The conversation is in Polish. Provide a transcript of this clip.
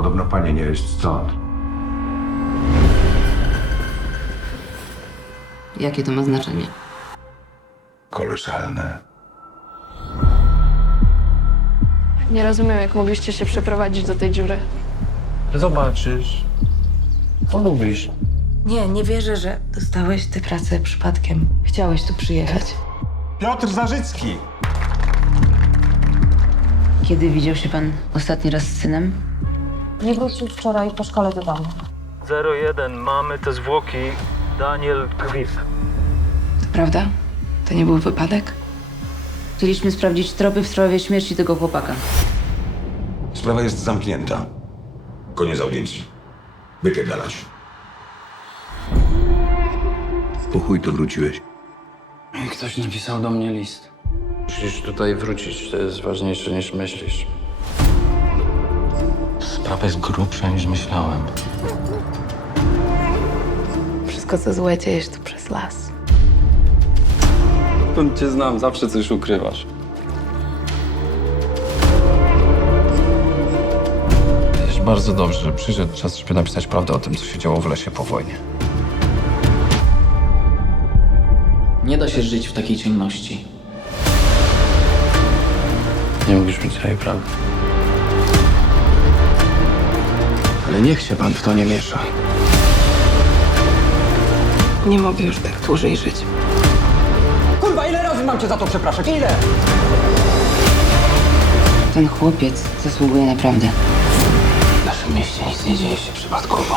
Podobno pani nie jest stąd. Jakie to ma znaczenie? Kolosalne. Nie rozumiem, jak mogliście się przeprowadzić do tej dziury. Zobaczysz. Polubisz. Nie, nie wierzę, że dostałeś tę pracę przypadkiem. Chciałeś tu przyjechać. Piotr Zarzycki! Kiedy widział się pan ostatni raz z synem? Nie wrócił wczoraj po szkole do domu. 01, mamy te zwłoki. Daniel Gwif. To prawda? To nie był wypadek? Chcieliśmy sprawdzić tropy w sprawie śmierci tego chłopaka. Sprawa jest zamknięta. Koniec audiencji. Wypierdalać. Po chuj tu wróciłeś. Ktoś napisał do mnie list. Musisz tutaj wrócić, to jest ważniejsze niż myślisz. Sprawa jest grubsza niż myślałem. Wszystko co złe dzieje się tu przez las. Skąd cię znam, zawsze coś ukrywasz. Wiesz bardzo dobrze, że przyszedł czas, żeby napisać prawdę o tym, co się działo w lesie po wojnie. Nie da się żyć w takiej ciemności. Nie mówisz mi całej prawdy. Niech się pan w to nie miesza. Nie mogę już tak dłużej żyć. Kurwa, ile razy mam cię za to przepraszać? Ile? Ten chłopiec zasługuje na prawdę. W naszym mieście nic nie dzieje się przypadkowo.